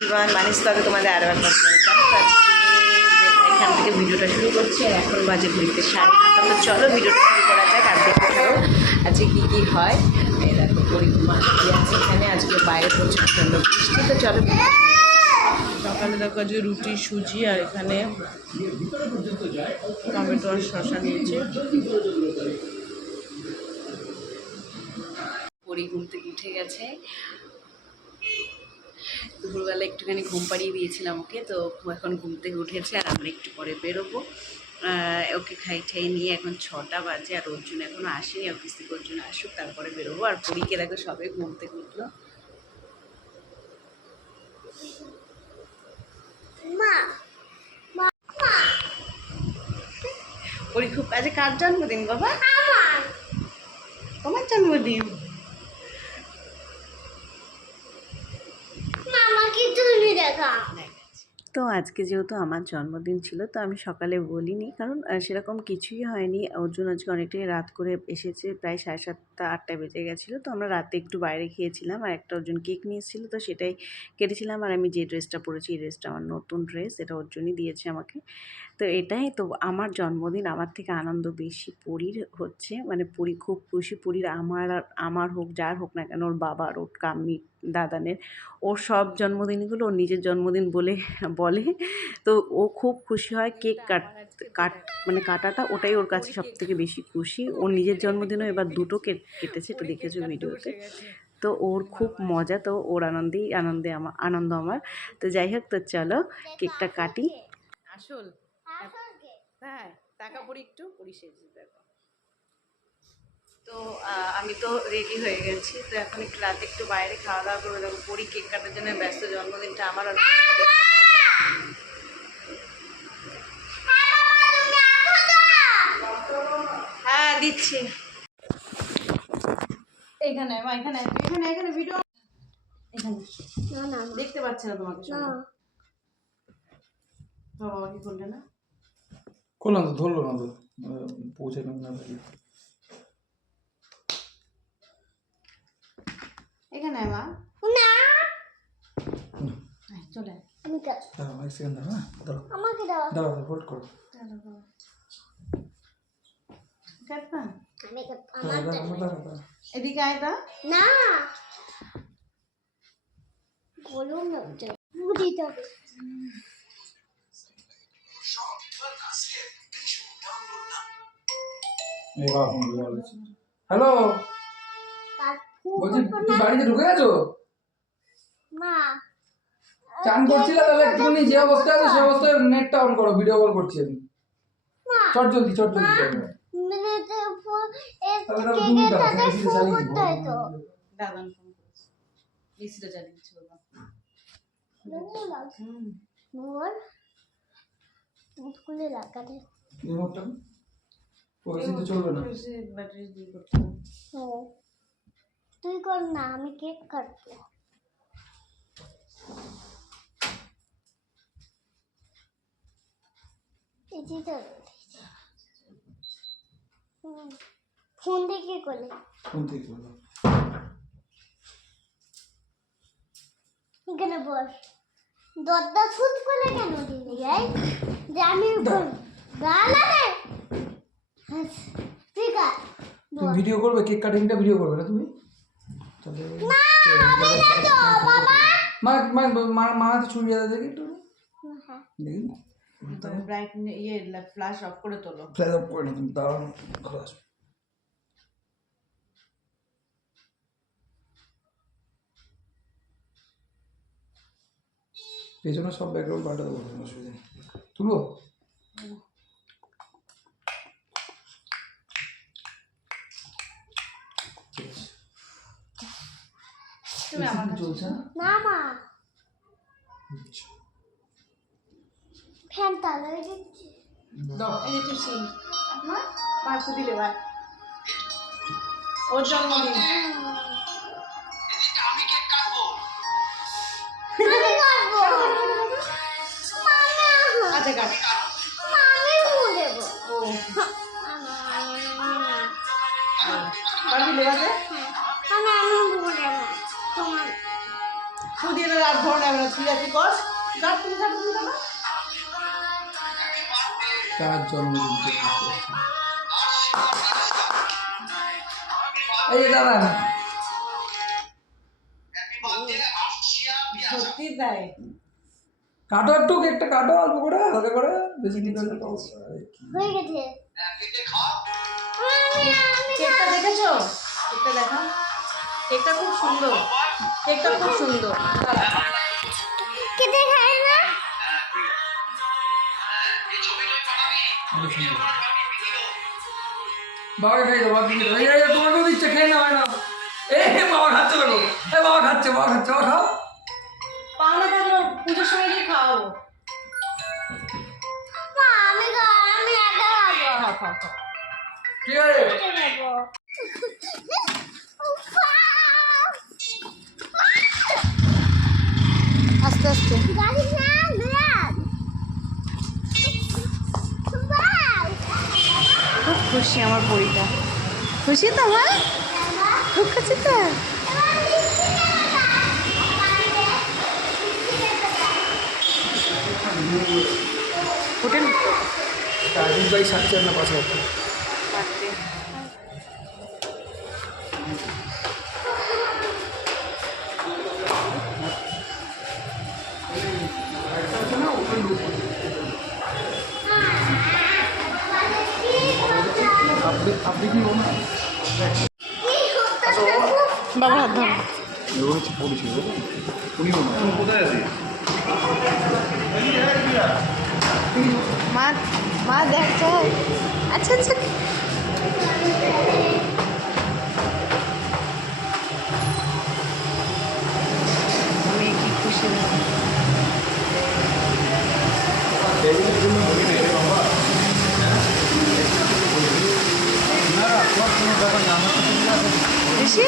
মানিস তাকে তোমাদের আরও একবার এখান থেকে ভিডিওটা শুরু করছি। আর এখন বাজে ঘুরিতে 9:30। তো চলো ভিডিওটা শুরু করা যাক। আর দেখতে থাকো আজকে কী কী হয়। এই দেখো পরিক্রমা আছে এখানে, আজকে বাইরে প্রচণ্ড বৃষ্টি। তো চলো সকালে দেখো যে রুটি সুজি আর এখানে টমেটো আর শসা নিয়েছে। পরি ঘুম থেকে উঠে গেছে। দুপুরবেলা একটুখানি ঘুম পাড়িয়ে দিয়েছিলাম ওকে, তো এখন ঘুম থেকে উঠেছে। আর আমরা একটু পরে বেরোবো। ওকে খাই নিয়ে এখন 6টা বাজে। আর অর্জুন এখনও আসেনি অফিস থেকে, অর্জুন আসুক তারপরে বেরোবো। আর পরীকে দেখো সবে ঘুম থেকে উঠলো। পরী খুব আজকে কার জন্মদিন বাবা? তোমার জন্মদিন। তো আজকে যেহেতু আমার জন্মদিন ছিল, তো আমি সকালে বলিনি, কারণ সেরকম কিছুই হয়নি। অর্জুন আজকে অনেকটাই রাত করে এসেছে, প্রায় 7:30 8টায় বেজে গেছিলো। তো আমরা রাতে একটু বাইরে খেয়েছিলাম। আর একটা অর্জুন কেক নিয়ে এসেছিলো, তো সেটাই কেটেছিলাম। আর আমি যে ড্রেসটা পরেছি, এই ড্রেসটা আমার নতুন ড্রেস, এটা অর্জুনই দিয়েছে আমাকে। তো এটাই তো আমার জন্মদিন। আমার থেকে আনন্দ বেশি পরীর হচ্ছে, মানে পরী খুব খুশি। পরীর আমার হোক, যার হোক না কেন, ওর বাবার, ওর কাম্মি, দাদানের, ওর সব জন্মদিনগুলো ওর নিজের জন্মদিন বলে বলে। তো ও খুব খুশি হয়। কেক মানে কাটাটা, ওটাই ওর কাছে সব থেকে বেশি খুশি। ওর নিজের জন্মদিনও এবার 2টো কেক কেটেছে, তো দেখেছো ভিডিওতে। তো ওর খুব মজা, তো ওর আনন্দ আমার। তো যাই হোক, তো চলো কেকটা কাটি। আসল হ্যাঁ, টাকা পড়ি একটু পরিশেষে দেখো। তো আমি তো রেডি হয়ে গেছি। তো এখন একটু রাতে একটু বাইরে খাওয়া দাওয়া করে দেখো। পরি কেক কাটার জন্য ব্যস্ত। জন্মদিনটা আমার। হ্যাঁ দিচ্ছি। এখানে এখানে এখানে এখানে ভিডিও এখানে দেখতে পাচ্ছে না তোমাকে। বাবা কি করলে না? করলাম তো, ধরলো না তো, পৌঁছে না। এখানে মা না চলে আমি দাঁড়াও এক সেকেন্ড, দাঁড়াও, দাঁড়াও আমাকে দাও, দাঁড়াও, হোল্ড করো। কাটবা আমি দাঁড়াও। এদিকে আয় তা না বলুন না দিতে হবে। হ্যালো, বলছি তুই বাড়িতে ঢুকে গেছো? মা চান করছিলে, তাহলে একটুখানি যে অবস্থা আছে সে অবস্থায় নেটটা অন করো, ভিডিও কল করছি আমি। চট জলদি তাহলে 2 মিনিট চালিয়ে দিব। দাদা ফোন করেছে, এসিটা চালিয়ে দিচ্ছি বাবা। মোর তুমি খুলে লাগাতে রিমোটটা পরিস্থিতি চলবে না, ব্যাটারি দিয়ে করতে। তুই কর না, আমি কেক কাটবো। ফোন থেকে করলে এখানে বস। দরজা শুট করে কেন দিলি যাই যে আমি গালারে ঠিক আছে। তুমি ভিডিও করবে, কেক কাটিংটা ভিডিও করবে না তুমি? তাহলে না আমি না তো বাবা মা তো ছবি আছে, দেখি একটু দেখি না। তুমি ব্রাইট ফ্ল্যাশ অফ করে তোলো। ফ্ল্যাশ অফ করে না তুমি, দাঁড়ানো ভালো আসবে। পেছনে সব ব্যাকগ্রাউন্ড পাল্টে দেবো, অসুবিধা নেই। তুলো তুমি আমার চলছে না মা ফ্যান চালু দিচ্ছি। দাও এই যে সিন আপনার পার্কে দিলে ভাই ওর জন্মদিন। আমি কেক কাটবো, আমি কাটবো। আচ্ছা কাট, আমি মুড়ে দেব। ও পারবি লেবাতে? আমি মুড়ে দেব। তোমার সুদিয়ে রাত ভর না, আমরা ঠিক আছে কর যা তুমি যা তুমি যা কার জন্মদিন এই যে দাঁড়ান সত্যি তাই কাটো একটু কেকটা কাটো অল্প করে হালকা করে বেশি দিন হয়ে গেছে কেকটা দেখেছো কেকটা দেখা কেকটা খুব সুন্দর কেকটা খুব সুন্দর কেটে খায় না বাবা খাই দাও বাবা দিকে দাও এই তোমাকেও দিচ্ছে খেয়ে নাও না বাবা খাচ্ছে দেখো বাবা খাচ্ছে বাবা খাও পাওনা থাকলো পুজোর সময় গিয়ে খাওয়াবো মা, আমি একা খাবো খাও খাও খাও ঠিক আছে খাবো আস্তে আস্তে গাড়ি না বিরাট খুব খুশি আমার পরিটা খুশি তো আমার খুব খুশি তো হোটেল রাজীব ভাই 7,000 না 5,000 আপনি কি বলুন বাবা হাত ধরো মা মা দেখো আচ্ছা আচ্ছা আমি কি খুশি খুশি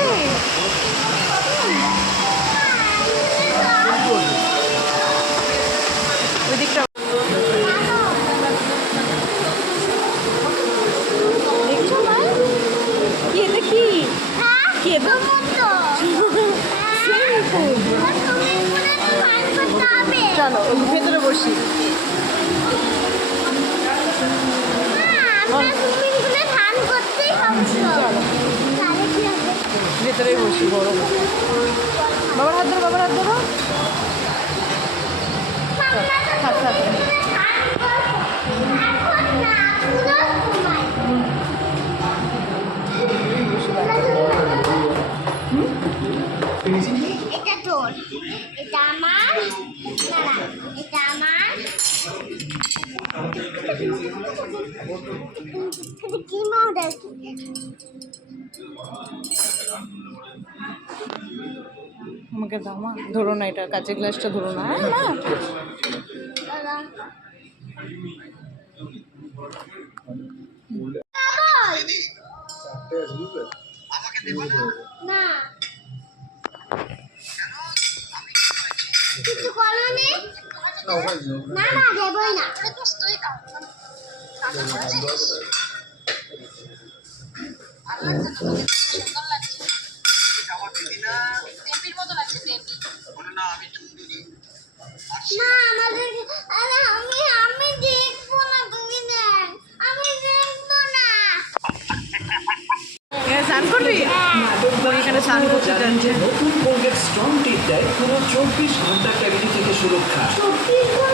ওই দিকটা দেখছো মা কি এটা কি কি এটা চলো ওই ভেতরে বসি ভেতরেই বসি গরম বাবার হাত ধরো বাবার হাত ধরো থাক থাক এটা তোর এটা আমার দাঁড়া এটা আমার কি মডেল আমাকে দাও মা ধরো না এটা কাঁচের গ্লাসটা ধরো না হ্যাঁ না দাদা না কিছু করনি না না দেবই না না আমাদের আরে আমি দেখবো না তুমি দেখ আমি দেখবো না স্নান করবি এখানে স্নান করতে যাচ্ছে নতুন কোলগেট স্ট্রং টিপ দেয় পুরো 24 ঘন্টা ক্যাভিটি থেকে সুরক্ষা 24